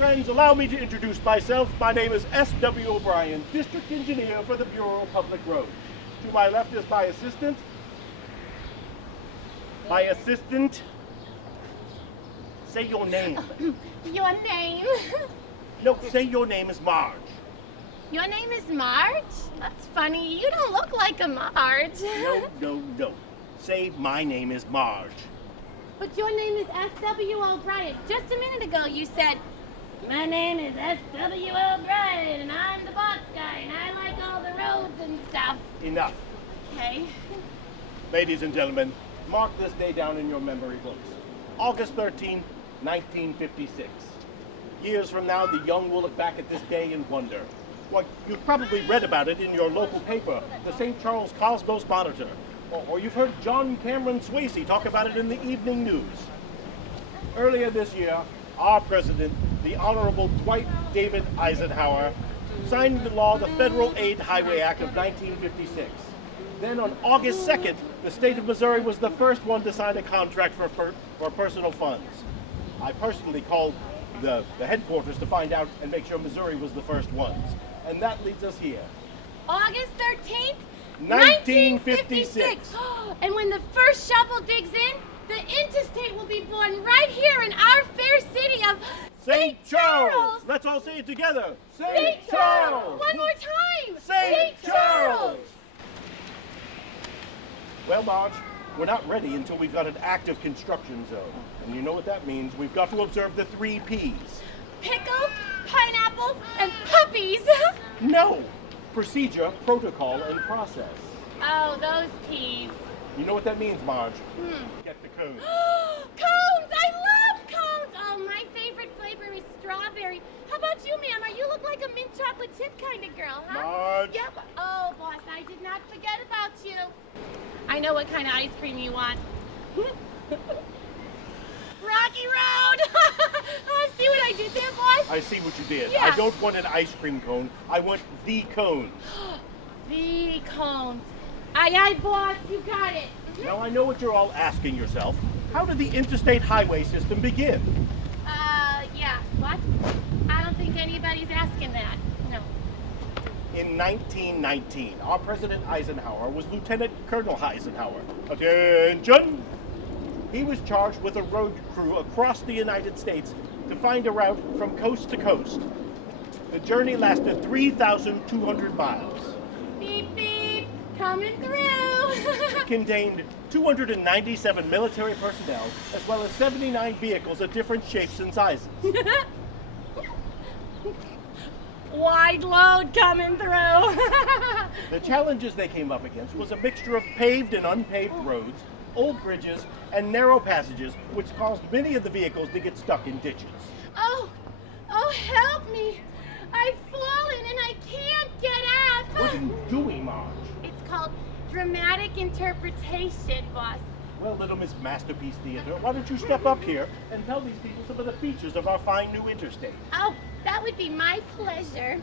Friends, allow me to introduce myself. My name is S.W. O'Brien, District Engineer for the Bureau of Public Roads. To my left is my assistant. Say your name. Your name? No, say your name is Marge. Your name is Marge? That's funny. You don't look like a Marge. No. Say my name is Marge. But your name is S.W. O'Brien. Just a minute ago you said, my name is S.W. O'Brien and I'm the boss guy and I like all the roads and stuff. Enough. Okay. Ladies and gentlemen, mark this day down in your memory books. August 13, 1956. Years from now, the young will look back at this day and wonder. Well, you've probably read about it in your local paper, the St. Charles Cosmos Monitor. Or you've heard John Cameron Swayze talk about it in the evening news. Earlier this year, our president, the Honorable Dwight David Eisenhower, signed into law the Federal Aid Highway Act of 1956. Then on August 2nd, the state of Missouri was the first one to sign a contract for personal funds. I personally called the headquarters to find out and make sure Missouri was the first ones. And that leads us here. August 13th? 1956. And when the first shovel digs in, the interstate will be born right here in our fair city of St. Charles! Let's all say it together. St. Charles! One more time! St. Charles! Well, Marge, we're not ready until we've got an active construction zone. And you know what that means. We've got to observe the 3 Ps. Pickles, pineapples, and puppies. No! Procedure, protocol, and process. Oh, those P's. You know what that means, Marge? Get the cone. Cones! I love cones! Oh, my favorite flavor is strawberry. How about you, ma'am? Are you look like a mint chocolate chip kind of girl, huh? Marge! Yep. Oh, boss, I did not forget about you. I know what kind of ice cream you want. Rocky Road! See what I did there, boss? I see what you did. Yeah. I don't want an ice cream cone. I want the cones. The cones. Aye, boss, you got it. Now, I know what you're all asking yourself. How did the interstate highway system begin? Yeah. What? I don't think anybody's asking that. No. In 1919, our President Eisenhower was Lieutenant Colonel Eisenhower. Attention! He was charged with a road crew across the United States to find a route from coast to coast. The journey lasted 3,200 miles. Beep, beep. Coming through. It contained 297 military personnel, as well as 79 vehicles of different shapes and sizes. Wide load coming through. The challenges they came up against was a mixture of paved and unpaved roads, old bridges, and narrow passages, which caused many of the vehicles to get stuck in ditches. Oh, help me. I've fallen and I can't get up. What are you doing, Marge? It's called dramatic interpretation, boss. Well, little Miss Masterpiece Theater, why don't you step up here and tell these people some of the features of our fine new interstate? Oh, that would be my pleasure.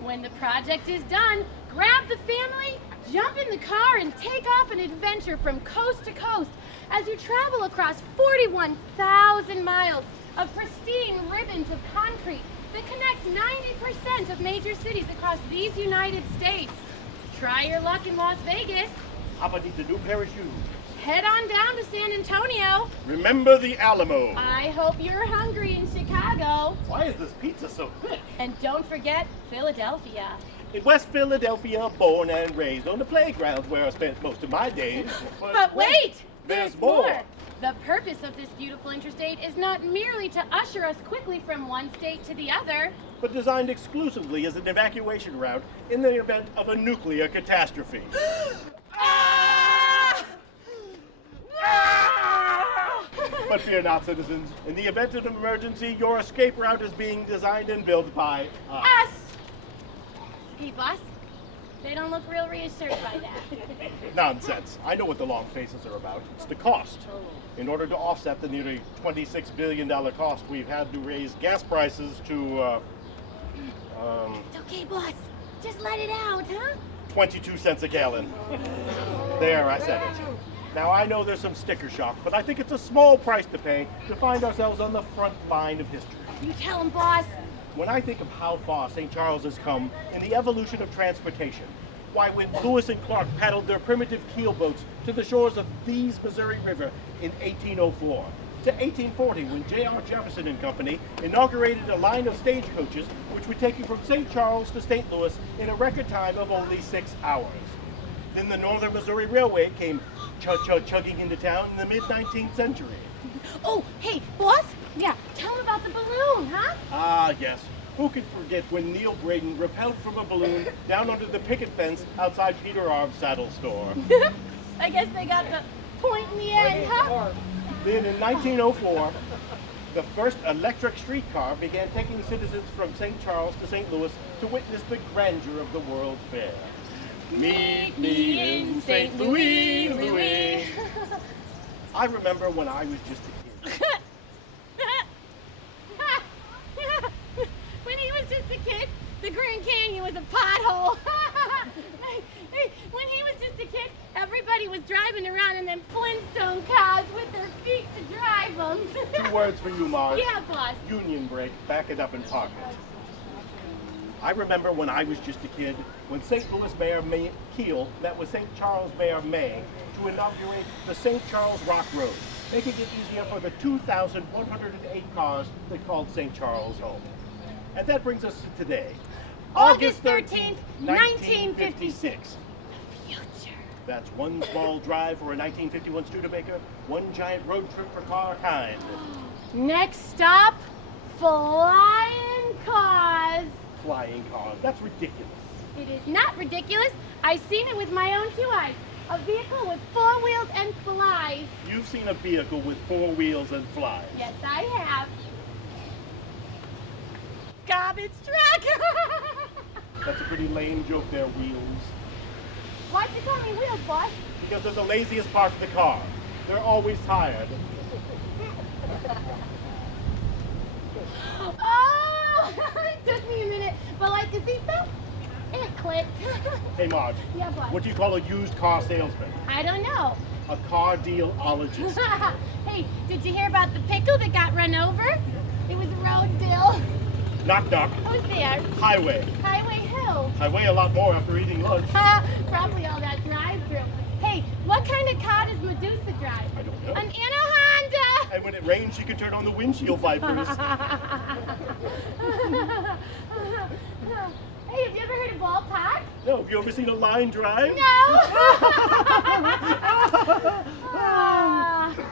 When the project is done, grab the family, jump in the car, and take off an adventure from coast to coast as you travel across 41,000 miles of pristine ribbons of concrete that connect 90% of major cities across these United States. Try your luck in Las Vegas. Papa needs a new pair of shoes. Head on down to San Antonio. Remember the Alamo. I hope you're hungry in Chicago. Why is this pizza so thick? And don't forget Philadelphia. In West Philadelphia, born and raised on the playground where I spent most of my days. But wait! There's more. The purpose of this beautiful interstate is not merely to usher us quickly from one state to the other, but designed exclusively as an evacuation route in the event of a nuclear catastrophe. But fear not, citizens. In the event of an emergency, your escape route is being designed and built by us. Hey, boss. They don't look real reassured by that. Nonsense. I know what the long faces are about. It's the cost. In order to offset the nearly $26 billion cost, we've had to raise gas prices to, It's okay, boss. Just let it out, huh? 22 cents a gallon. There, I said it. Now, I know there's some sticker shock, but I think it's a small price to pay to find ourselves on the front line of history. You tell him, boss. When I think of how far St. Charles has come in the evolution of transportation, why, when Lewis and Clark paddled their primitive keelboats to the shores of the Missouri River in 1804, to 1840, when J.R. Jefferson and Company inaugurated a line of stagecoaches which would take you from St. Charles to St. Louis in a record time of only 6 hours. Then the Northern Missouri Railway came chugging into town in the mid-19th century. Oh, hey, boss? Yeah, tell him about the balloon, huh? Ah, yes. Who could forget when Neil Braden rappelled from a balloon down under the picket fence outside Peter Arb's saddle store? I guess they got the point in the end, huh? Then in 1904, the first electric streetcar began taking citizens from St. Charles to St. Louis to witness the grandeur of the World Fair. Meet me in St. Louis, Louis. I remember when I was just a kid. When he was just a kid, the Grand Canyon was a pothole. When he was just a kid, everybody was driving around in them Flintstone cars with their feet to drive them. 2 words for you, Marge. Yeah, boss. Union brake, back it up and park it. I remember when I was just a kid, when St. Louis Mayor Keel met with St. Charles Mayor May to inaugurate the St. Charles Rock Road, making it easier for the 2,108 cars that called St. Charles home. And that brings us to today, August 13th, 1956. Future. That's one small drive for a 1951 Studebaker, one giant road trip for car-kind. Next stop, flying cars. Flying cars, that's ridiculous. It is not ridiculous. I've seen it with my own 2 eyes. A vehicle with 4 wheels and flies. You've seen a vehicle with 4 wheels and flies. Yes, I have. Garbage truck. That's a pretty lame joke there, Wheels. Why'd you call me wheels, boss? Because they're the laziest part of the car. They're always tired. Oh, it took me a minute, but like the seatbelt, it clicked. Hey, Marge. Yeah, boss. What do you call a used car salesman? I don't know. A car dealologist. Hey, did you hear about the pickle that got run over? It was a road bill. Knock, knock. Who's there? Highway. Highway Hill. I weigh a lot more after eating lunch. Probably all that drive-through. Hey, what kind of car does Medusa drive? I don't know. An Inno Honda. And when it rains, she can turn on the windshield wipers. Hey, have you ever heard of ballpark? No, have you ever seen a line drive? No.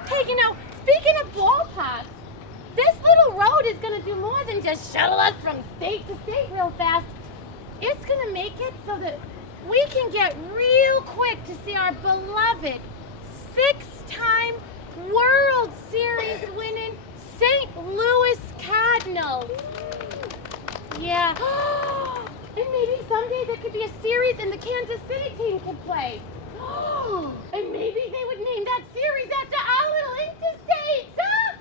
Hey, you know, speaking of ballparks, this little road is going to do more than just shuttle us from state to state real fast. It's going to make it so that we can get real quick to see our beloved 6-time World Series winning St. Louis Cardinals. Yeah. And maybe someday there could be a series and the Kansas City team could play. And maybe they would name that series after our little interstates, huh?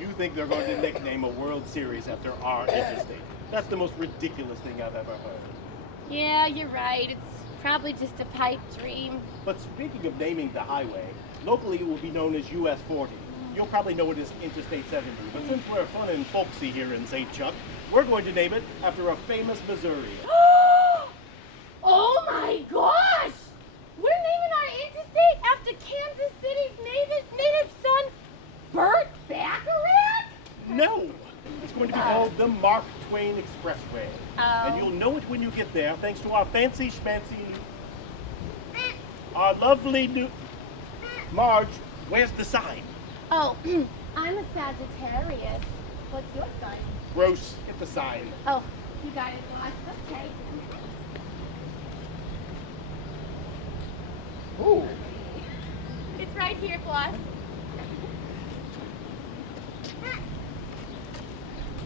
You think they're going to nickname a World Series after our interstate? That's the most ridiculous thing I've ever heard. Yeah, you're right. It's probably just a pipe dream. But speaking of naming the highway, locally it will be known as US 40. You'll probably know it as Interstate 70, but since we're fun and folksy here in St. Chuck, we're going to name it after a famous Missouri. Oh my gosh! We're naming our interstate after Kansas City's native son, Burt Bacharach? No! It's going to be called the Mark Twain Expressway. Oh. And you'll know it when you get there, thanks to our fancy schmancy our lovely new... Marge, where's the sign? Oh, I'm a Sagittarius. What's your sign? Gross, hit the sign. Oh, you got it, boss. Okay. Ooh. It's right here, boss.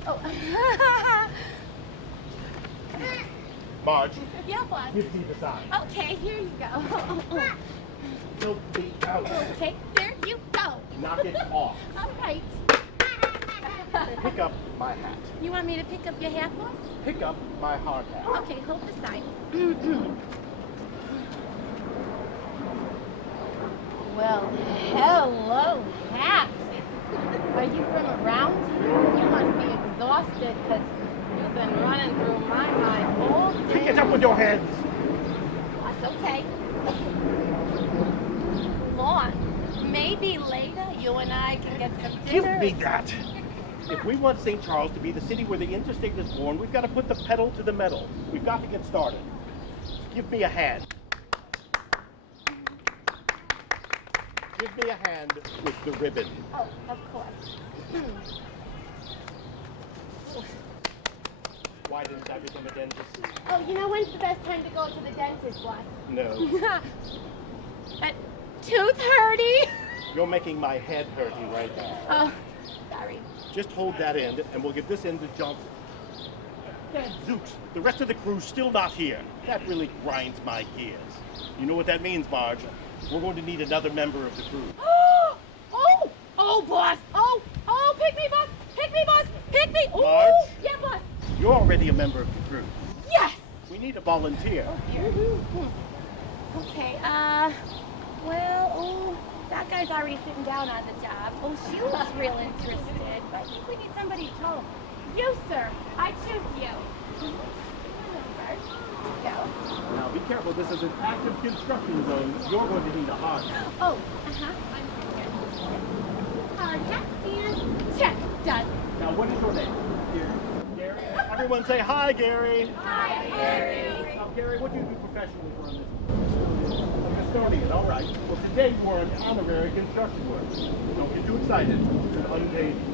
Oh. Marge, Yeah, boss. you see the sign. Okay, here you go. Help me out. Okay, there you go. Knock it off. All right. Pick up my hat. You want me to pick up your hat, boss? Pick up my hard hat. Okay, hold the sign. Well, boss did, because you've been running through my mind all day. Pick it up with your hands. That's okay. Lon, maybe later you and I can get some Give dinner. me that. If we want St. Charles to be the city where the interstate is born, we've got to put the pedal to the metal. We've got to get started. Give me a hand. Give me a hand with the ribbon. Oh, of course. Why didn't I become a dentist? Oh, you know when's the best time to go to the dentist, boss? No. At 2:30. You're making my head hurty right now. Oh, sorry. Just hold that end, and we'll give this end to Johnson. Zooks, the rest of the crew's still not here. That really grinds my gears. You know what that means, Marge? We're going to need another member of the crew. Oh, boss. Oh, pick me, boss. Pick me, boss. Pick me. Oh, Marge? yeah, boss. You're already a member of the crew. Yes. We need a volunteer. Oh, dear. Okay, that guy's already sitting down on the job. Oh, she looks real interested, but I think we need somebody tall. You, sir. I choose you. Go. Now be careful, this is an active construction zone. You're going to need a hard hat. Oh, I'm here. Hard hat and check. Done. Now what is your name? Gary. Everyone say hi, Gary. Hi, Gary. Now, Gary, what do you do professionally for this? A custodian, all right. Well, today you are an honorary construction worker. Don't get too excited. It's an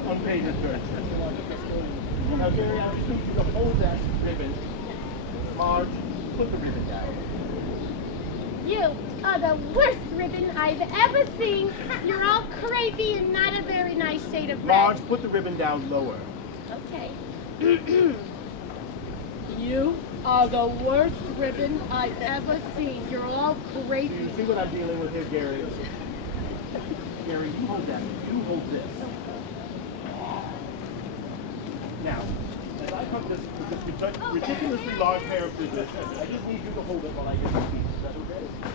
unpaid internship. Now, Gary, I need you to hold that ribbon. Marge, put the ribbon down. You are the worst ribbon I've ever seen. You're all crazy and not a very nice shade of red. Marge, put the ribbon down lower. Okay. You are the worst ribbon I've ever seen. You're all Do crazy. you see what I'm dealing with here, Gary? Gary, you hold that. You hold this. Now, as I come this ridiculously large pair of scissors, I just need you to hold it while I get the speech. Is that okay?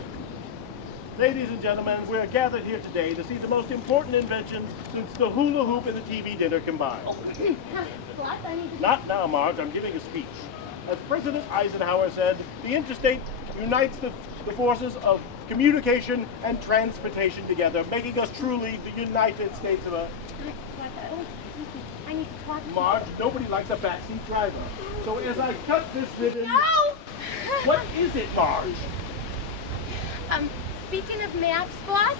Ladies and gentlemen, we're gathered here today to see the most important invention since the hula hoop and the TV dinner combined. Plus, I need to... Not now, Marge. I'm giving a speech. As President Eisenhower said, the interstate unites the forces of communication and transportation together, making us truly the United States of America. I need to talk to you. Marge, nobody likes a backseat driver. So as I cut this ribbon... No! What is it, Marge? Speaking of maps, boss,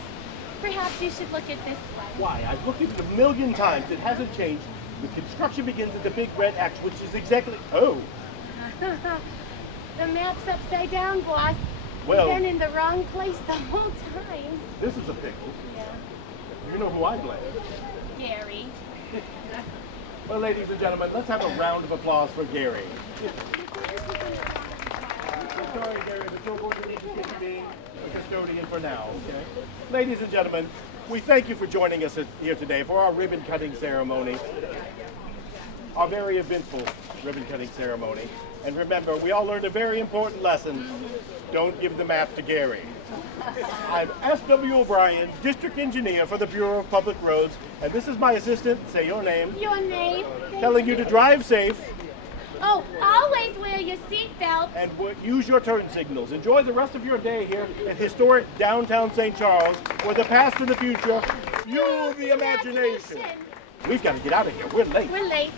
perhaps you should look at this one. Why? I've looked at it a million times. It hasn't changed. The construction begins at the big red X, which is exactly... Oh. The map's upside down, boss. Well- You've been in the wrong place the whole time. This is a pickle. Yeah. You know who I blame. Gary. Well, ladies and gentlemen, let's have a round of applause for Gary. I'm sorry, Gary, but you're going to need to keep being a custodian for now, okay? Ladies and gentlemen, we thank you for joining us here today for our ribbon cutting ceremony. Our very eventful ribbon cutting ceremony. And remember, we all learned a very important lesson. Don't give the map to Gary. I'm S.W. O'Brien, District Engineer for the Bureau of Public Roads, and this is my assistant, say your name, Your name? telling you to drive safe Oh, always wear your seatbelt. and use your turn signals. Enjoy the rest of your day here in historic downtown St. Charles, where the past and the future fuel the imagination. We've got to get out of here. We're late. We're late.